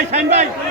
ভাই শাইন ভাই।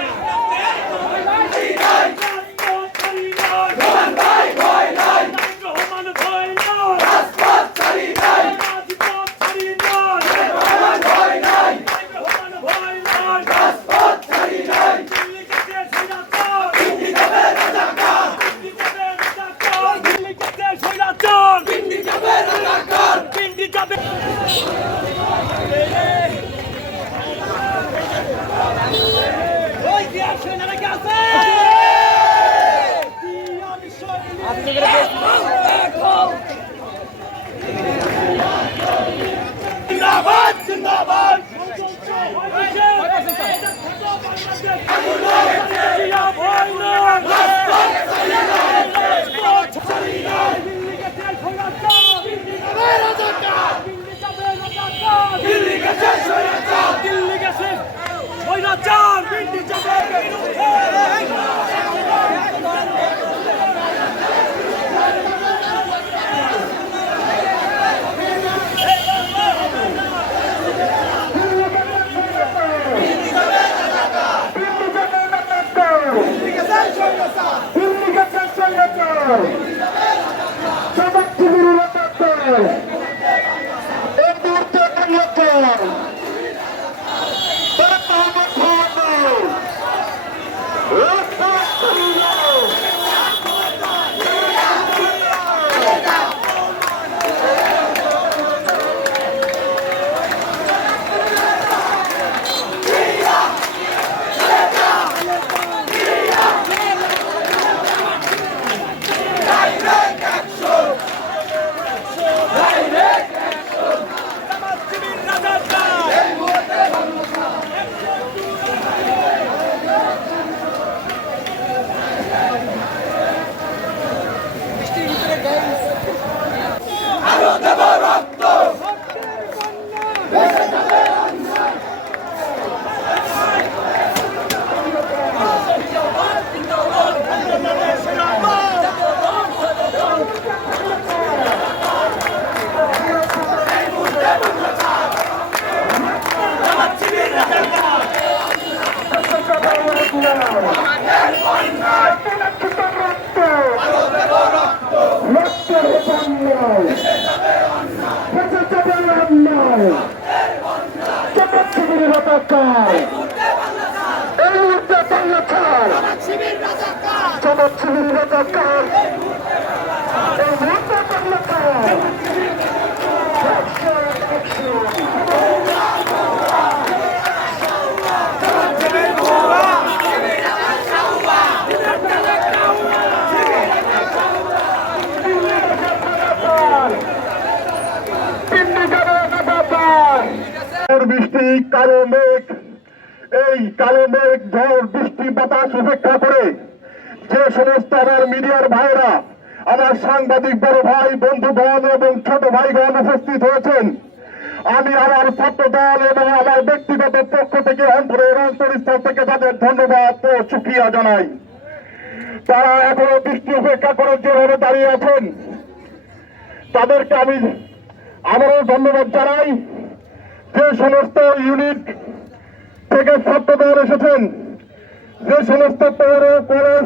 চমক জগৎ শিবির রাজাকার এই মুহূর্তে বাংলাদেশ ঝড় বৃষ্টি, কালো মেঘ। এই কালো মেঘ, ঝড়, বৃষ্টি, বাতাস উপেক্ষা করে যে সমস্ত আমার মিডিয়ার ভাইরা আমার সাংবাদিক বড় ভাই বন্ধু বন্ধুগণ এবং ছোট ভাই ভাইগণ উপস্থিত হয়েছেন, আমি আমার ছাত্র দল এবং আমার ব্যক্তিগত পক্ষ থেকে অন্তরের অন্তরস্থল থেকে তাদের ধন্যবাদ ও সুক্রিয়া জানাই। তারা এখনও বৃষ্টি উপেক্ষা করে যেভাবে দাঁড়িয়ে আছেন, তাদেরকে আমি আবারও ধন্যবাদ জানাই। যে সমস্ত ইউনিট থেকে ছাত্রদল এসেছেন, যে সমস্ত পৌর, কলেজ,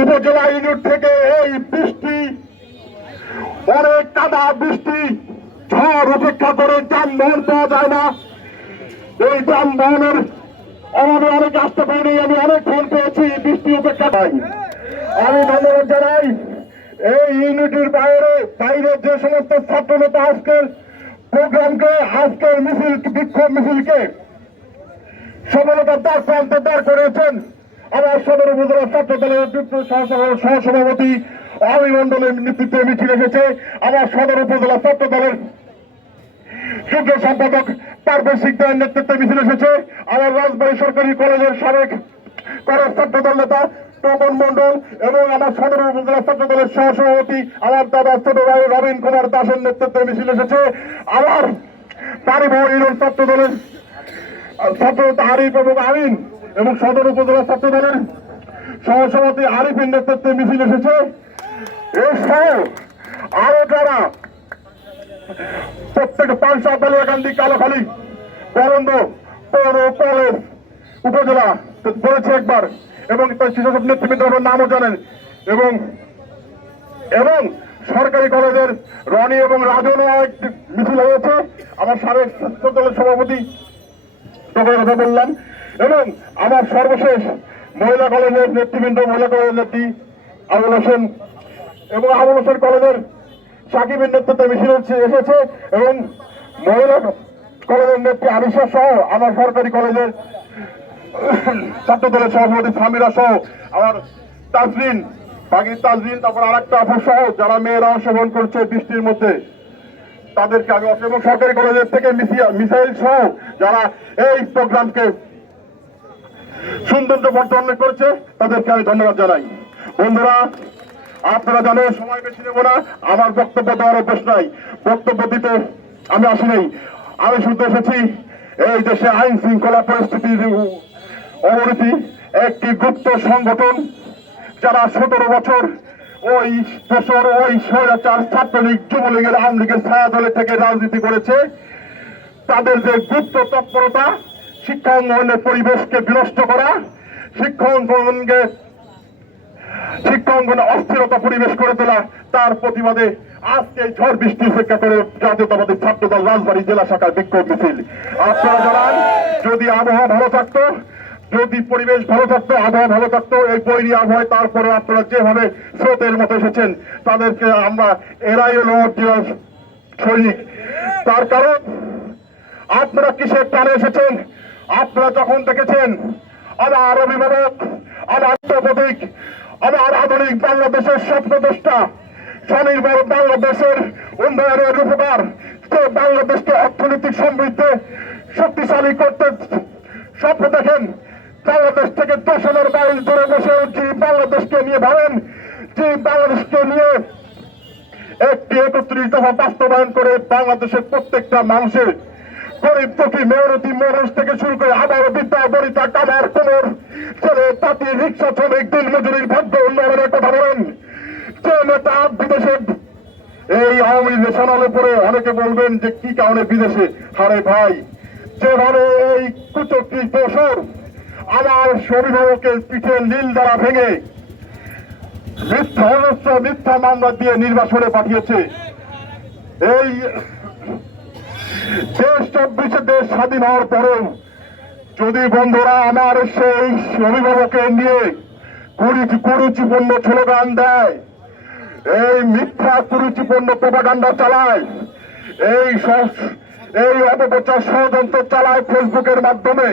উপজেলা ইউনিট থেকে এই বৃষ্টি, অনেক কাদা বৃষ্টি, ঝড় উপেক্ষা করে যানবাহন পাওয়া যায় না। এই যানবাহনের অভাবে অনেক আসতে পারিনি, আমি অনেক ফোন পেয়েছি, বৃষ্টি উপেক্ষা পাই আমি ধন্যবাদ জানাই, এই ইউনিটির বাইরে বাইরে যে সমস্ত ছাত্র নেতা আজকের প্রোগ্রামকে, আজকের মিছিল, বিক্ষোভ মিছিলকে সফলতার দ্বার প্রান্তে দাঁড় করেছেন আমার সদর উপজেলা ছাত্র দলের সহসভাপতি অভিমন্ডলের নেতৃত্বে মিছিল এসেছে। আমার সদর উপজেলা ছাত্র দলের যুগ্ম সম্পাদক পারভেজ সিকদারের নেতৃত্বে মিছিল এসেছে। আমার রাজবাড়ী সরকারি কলেজের সাবেক কলেজ ছাত্র দল নেতা তপন মন্ডল এবং আমার সদর উপজেলা ছাত্র দলের সহসভাপতি, আমার দাদা ছোট ভাই রবীন কুমার দাসের নেতৃত্বে মিছিল এসেছে। আমার পারিবাহ ইউনিয়ন ছাত্র দলের ছাত্র আরিফ এবং আমিন এবং সদর উপজেলা ছাত্র দলের সহসভাপতি আরিফের নেতৃত্বে মিছিল এসেছে। এসহ আরও যারা প্রত্যেক পাঁচশো বালিয়াকান্দি, কালোখালী বরন্দ পৌর কলেজ উপজেলা বলেছে একবার, এবং তার সেসব নেতৃবৃন্দ নামও জানেন, এবং এবং সরকারি কলেজের রনি এবং রাজনও একটি মিছিল হয়েছে, আমার সাবেক ছাত্র দলের সভাপতি কথা বললাম এবং আমার সর্বশেষ মহিলা কলেজের নেতৃবৃন্দ, মহিলা কলেজের নেত্রী আবুল হোসেন, এবং আবুল হোসেন কলেজের সাকিবের নেতৃত্বে মিছিল এসেছে, এবং মহিলা কলেজের নেত্রী আরিসা সহ আমার সরকারি কলেজের ছাত্র দলের সভাপতি সামিরা সহ আমার তাজরিন বাকি তাজরিন, তারপর আর একটা আপু সহ যারা মেয়েরা অংশগ্রহণ করছে বৃষ্টির মধ্যে, তাদেরকে আমি এবং সরকারি কলেজের থেকে মিসি- মিসাইল সহ যারা এই প্রোগ্রামকে সৌন্দর্য বর্ধন করেছে, তাদেরকে আমি ধন্যবাদ জানাই। বন্ধুরা, আপনারা জানেন সময় বেশি নেব না, আমার বক্তব্য দেওয়ার অভ্যাস নাই। বক্তব্য দিতে আমি আসি নাই। আমি শুনতে এসেছি, এই দেশে আইন শৃঙ্খলা পরিস্থিতির অবনতি একটি গুপ্ত সংগঠন যারা সতেরো বছর ওই দেশের ওই স্বৈরাচার ছাত্রলীগ যুবলীগের আওয়ামী লীগের ছায়া দলে থেকে রাজনীতি করেছে, তাদের যে গুপ্ত তৎপরতা, শিক্ষা অঙ্গনের পরিবেশকে বিনষ্ট করা, শিক্ষা অঙ্গনকে শিক্ষা অঙ্গনে অস্থিরতা পরিবেশ করে তোলা, তার প্রতিবাদে আজকে ঝড় বৃষ্টি উপেক্ষা করে জাতীয়তাবাদী ছাত্র দল রাজবাড়ী জেলা শাখার বিক্ষোভ মিছিল। আপনারা জানান, যদি আবহাওয়া ভালো থাকতো যদি পরিবেশ ভালো থাকতো, আবহাওয়া ভালো থাকতো, এই বৈরী আবহাওয়ায় তারপরে আপনারা যেভাবে স্রোতের মতো এসেছেন, তাদেরকে আমরা এরাই হলো সৈনিক। তার কারণ, আপনারা কিসের টানে এসেছেন? আপনারা যখন দেখেছেন, আমার অভিভাবক, আমার প্রতীক আমার আধুনিক বাংলাদেশের স্বপ্নদ্রষ্টা, স্বনির্ভর বাংলাদেশের উন্নয়নের রূপকার, সে বাংলাদেশকে অর্থনৈতিক সমৃদ্ধে শক্তিশালী করতে স্বপ্ন দেখেন বাংলাদেশ থেকে দশ হাজার মাইল দূরে বসে যে বাংলাদেশকে নিয়ে ভাবেন যে বাংলাদেশকে নিয়ে একটি একত্রিশ দফা বাস্তবায়ন করে বাংলাদেশের প্রত্যেকটা মানুষের গরিব, দুঃখী মেয়রতি মানুষ থেকে শুরু করে আবার বিদ্যা বরিতা কামার, কোমর, ছেলে তাঁতি রিক্সা শ্রমিক, দিন মজুরির ভাগ্য উন্নয়নের কথা বলেন। যে নেতা বিদেশে, এই আওয়ামী নেশনাল উপরে অনেকে বলবেন যে কি কারণে বিদেশে? হারে ভাই, যেভাবে এই কুচক্রি দোষর আমার অভিভাবকের পিঠে নীল দ্বারা ভেঙে মিথ্যা অনস্র মিথ্যা মামলা দিয়ে নির্বাসনে পাঠিয়েছে। এই দেশ চব্বিশে দেশ স্বাধীন হওয়ার পরেও যদি বন্ধুরা আমার সেই অভিভাবকের নিয়ে কুরুচি, কুরুচিপূর্ণ স্লোগান দেয়, এই মিথ্যা কুরুচিপূর্ণ প্রপাগান্ডা চালায়, এই এই অপপ্রচার ষড়যন্ত্র চালায় ফেসবুকের মাধ্যমে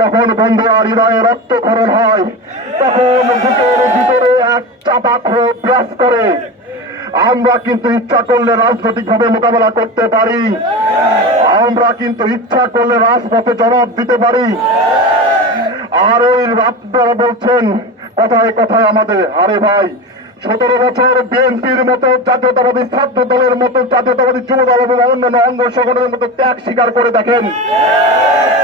তখন বন্ধুরা হৃদয়ে রক্তক্ষরণ হয়। তখন বুকের ভিতরে এক চাপা ক্ষোভ বিরাজ করে। আমরা কিন্তু ইচ্ছা করলে রাজনৈতিক ভাবে মোকাবেলা করতে পারি। আমরা কিন্তু ইচ্ছা করলে রাজপথে জবাব দিতে পারি। আর ওই আপনারা বলছেন, কথায় কথায় আমাদের, আরে ভাই সতেরো বছর বিএনপির মতো জাতীয়তাবাদী ছাত্র দলের মতো জাতীয়তাবাদী যুব দল এবং অন্যান্য অঙ্গ সংগঠনের মতো ত্যাগ স্বীকার করে দেখেন।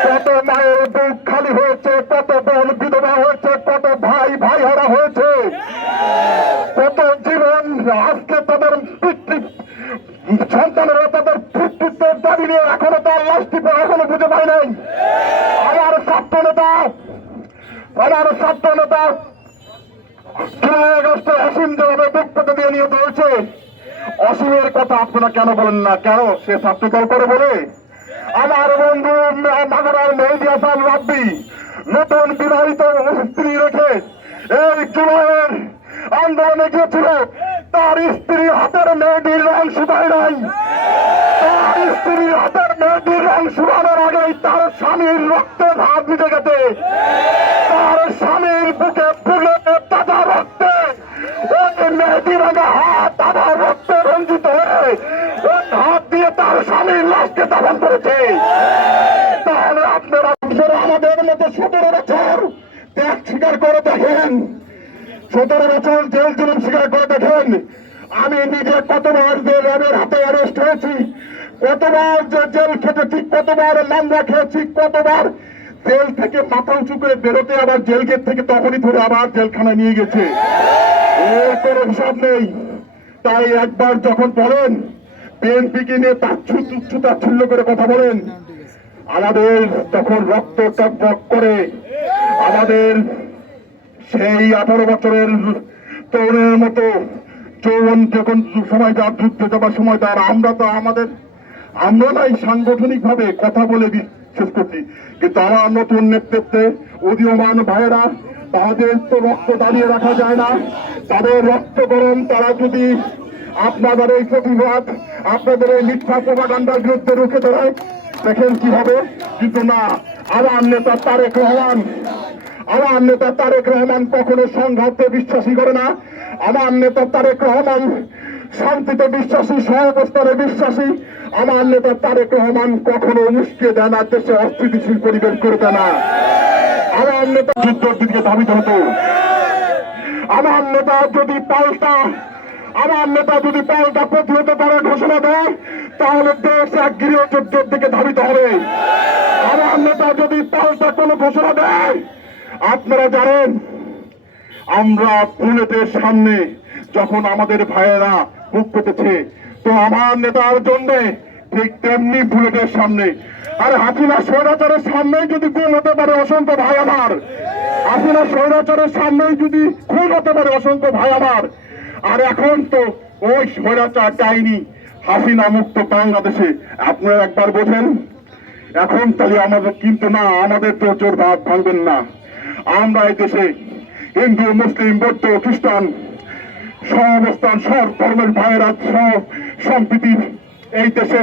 কত মায়ের বুক খালি হয়েছে কত বোন বিধবা হয়েছে কত ভাই ভাই হারা হয়েছে কত জীবন আজকে তাদের পিতৃ সন্তানেরা তাদের পিতৃত্বের দাবি নিয়ে এখনও তার লাশটি এখনও বুঝে পায় নাই আমার ছাত্র নেতা আমার ছাত্র নেতা জুলাই আগস্টে অসীম যেভাবে বুক দিয়ে অসীমের কথা আপনারা কেন বলেন না? কেন? সে ছাত্র করে বলে, আমার বন্ধু মাগারার মেহেদি হাসান রাব্বি নতুন বিবাহিত স্ত্রী রেখে এই জুলাইয়ের আন্দোলনে গিয়েছিল। তার স্ত্রী হাতের মেহেদির রং শুকায় নাই। তার স্ত্রীর হাতের মেহেদির রং শুকানোর আগেই তার স্বামীর রক্তে ভাত দিতে গেছে। তার স্বামীর বুকে ফুলে তাজা রক্তে ওই হাত আবার রক্ত রঞ্জিত হয়ে হাত দিয়ে তার স্বামীর লাশকে দাফন করেছে। তাহলে আপনারা আমাদের মতো সতেরো বছর ত্যাগ স্বীকার করে দেখেন। সতেরো বছর জেল জুলুম স্বীকার করে দেখেন। আমি নিজে কতবার যে র্যাবের হাতে অ্যারেস্ট হয়েছি, কতবার যে জেল খেটেছি, কতবার মামলা খেয়েছি, কতবার জেল থেকে মাথা উঁচু করে বেরোতে আবার জেল গেট থেকে তখনই ধরে আবার জেলখানায় নিয়ে গেছে। কোনো হিসাব নেই। তাই একবার যখন বলেন, বিএনপিকে নিয়ে তাচ্ছু করে কথা বলেন, আমাদের তখন রক্ত করে, আমাদের সেই আঠারো বছরের তরুণের মতো যৌবন যখন সময় যুদ্ধে যাবার সময় তার, আমরা তো আমাদের, আমরা নাই সাংগঠনিক ভাবে কথা বলে শেষ করছি। কিন্তু আমার নতুন নেতৃত্বে উদীয়মান ভাইয়েরা তাদের তো রক্ত দাঁড়িয়ে রাখা যায় না। তাদের রক্ত গরম, তারা যদি আপনাদের এই প্রতিবাদ, আপনাদের এই মিথ্যা প্রভাকাণ্ডার বিরুদ্ধে রুখে দাঁড়ায়, দেখেন কি হবে। কিন্তু না আমার নেতা তারেক রহমান আমার নেতা তারেক রহমান কখনো সংঘাতে বিশ্বাসী করে না। আমার নেতা তারেক রহমান শান্তিতে বিশ্বাসী, সহাবস্থানে বিশ্বাসী। আমার নেতা তারেক রহমান কখনো উস্কে দেয় না, দেশে অস্থিতিশীল পরিবেশ করবে না। আমার নেতা যুদ্ধের দিকে ধাবিত আমার নেতা যদি পাল্টা, আমার নেতা যদি পাল্টা প্রতিহত করে ঘোষণা দেয়, তাহলে দেশ এক গৃহ যুদ্ধের দিকে ধাবিত হবে। আমার নেতা যদি পাল্টা কোনো ঘোষণা দেয়, আপনারা জানেন, আমরা বুলেটের সামনে যখন আমাদের ভাইয়েরা বুক পেতেছে তো আমার নেতার জন্য ঠিক তেমনি বুলেটের সামনে। আর হাসিনা স্বৈরাচারের সামনেই যদি গুম হতে পারে অসংখ্য ভাই আমার। হাসিনা স্বৈরাচারের সামনেই যদি খুন হতে পারে অসংখ্য ভাই আমার। আর এখন তো ওই স্বৈরাচার চাইনি হাসিনা মুক্ত বাংলাদেশে। আপনারা একবার বোঝেন? এখন তাহলে আমাদের কিন্তু না, আমাদের তো জোর ভাত ভাঙবেন না। আমরা এই দেশে হিন্দু, মুসলিম, বৌদ্ধ, খ্রিস্টান, সহাবস্থান, সব ধর্মের ভাইয়েরা সব সম্প্রীতি এই দেশে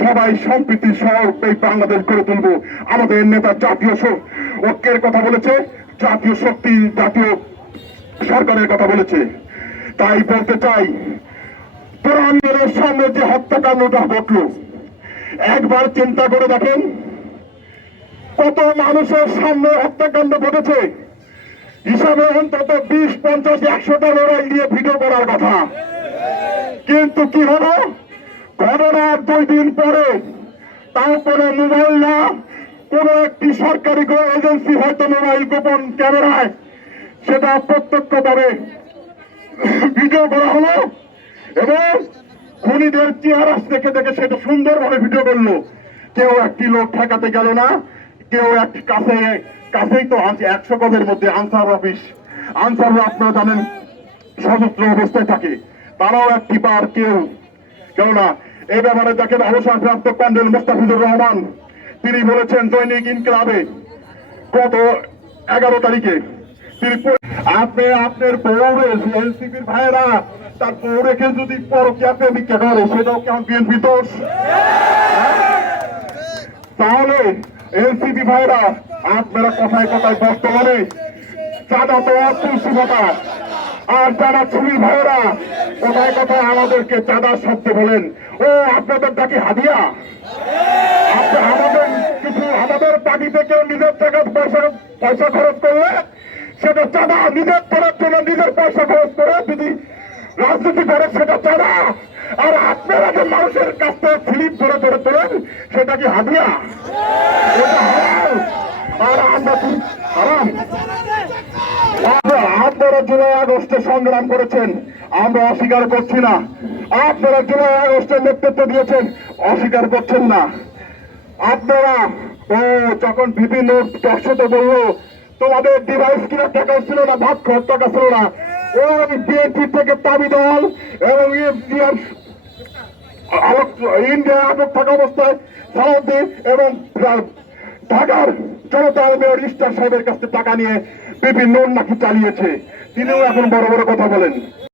সবাই সম্প্রীতি সহ এই বাংলাদেশ গড়ে তুলবো। আমাদের নেতা জাতীয় ঐক্যের কথা বলেছে, জাতীয় শক্তি, জাতীয় সরকারের কথা বলেছে। তাই বলতে চাই পুরানের সামনে যে হত্যাকাণ্ডটা ঘটলো, একবার চিন্তা করে দেখেন, কত মানুষের সামনে হত্যাকাণ্ড ঘটেছে। হিসাবে অন্তত বিশ, পঞ্চাশ, একশোটা লড়াই দিয়ে ভিডিও করার কথা। কিন্তু কি হলো? ঘটনার দুই দিন পরে তাও কোনো মোবাইল না, কোনো একটি সরকারি এজেন্সি হয়তো মোবাইল গোপন ক্যামেরায় সেটা প্রত্যক্ষভাবে ভিডিও করা হলো এবং খুনিদের চেহারা দেখে দেখে সেটা সুন্দরভাবে ভিডিও করল। কেউ একটি লোক ঠেকাতে গেল না, কেউ এক কাছে, কাছেই তো একশো গজের মধ্যে আনসার অফিস আনসার আপনারা জানেন, সশস্ত্র অবস্থায় থাকে। তারাও একটি বার কেউ কেউ না এই ব্যাপারে দেখেন অবসরপ্রাপ্ত কর্নেল মোস্তাফিজুর রহমান। তিনি বলেছেন, দৈনিক ইনকলাবে গত এগারো তারিখে তিনি আপনি, আপনার পৌরে, এনসিপির ভাইয়েরা, তার পৌরেকে যদি পরকিয়া প্রেমিকা করে, সেটাও কেমন বিএনপি দোষ? তাহলে এনসিপি ভাইরা আপনারা কথায় কথায় বর্তমানে চাঁদা তো পাতা আর যারা ছুরির ভাইরা কথায় কথায় আমাদেরকে চাঁদা শব্দ বলেন। ও, আপনাদের ডাকি হাদিয়া? আমাদের কিছু আমাদের পার্টিতে কেউ নিজের টাকা পয়সা পয়সা খরচ করলে সেটা চাঁদা নিজের করার জন্য নিজের পয়সা খরচ করে যদি রাজনীতি করে সেটা চাঁদা। আর আপনারা যে মানুষের কাছ থেকে ফিলিপ ধরে ধরে তোলেন, সেটা কি হাদিয়া? আর আমরা কি হারাম আপনারা জুলাই আগস্টে সংগ্রাম করেছেন, আমরা অস্বীকার করছি না। আপনারা জুলাই আগস্টের নেতৃত্ব দিয়েছেন, অস্বীকার করছেন না। আপনারা, ও, যখন বিভিন্ন টকশোতে বলল, তোমাদের ডিভাইস কিনা টাকা ছিল না ভাত খাওয়ার টাকা ছিল না। ও আমি বিএনপি থেকে দাবি দল এবং ইন্ডিয়া আটক থাকা অবস্থায় সালাউদ্দি এবং ঢাকার জনতা মেয়র ইস্টার সাহেবের কাছে টাকা নিয়ে বিভিন্ন নাকি চালিয়েছে। তিনিও এখন বড় বড় কথা বলেন।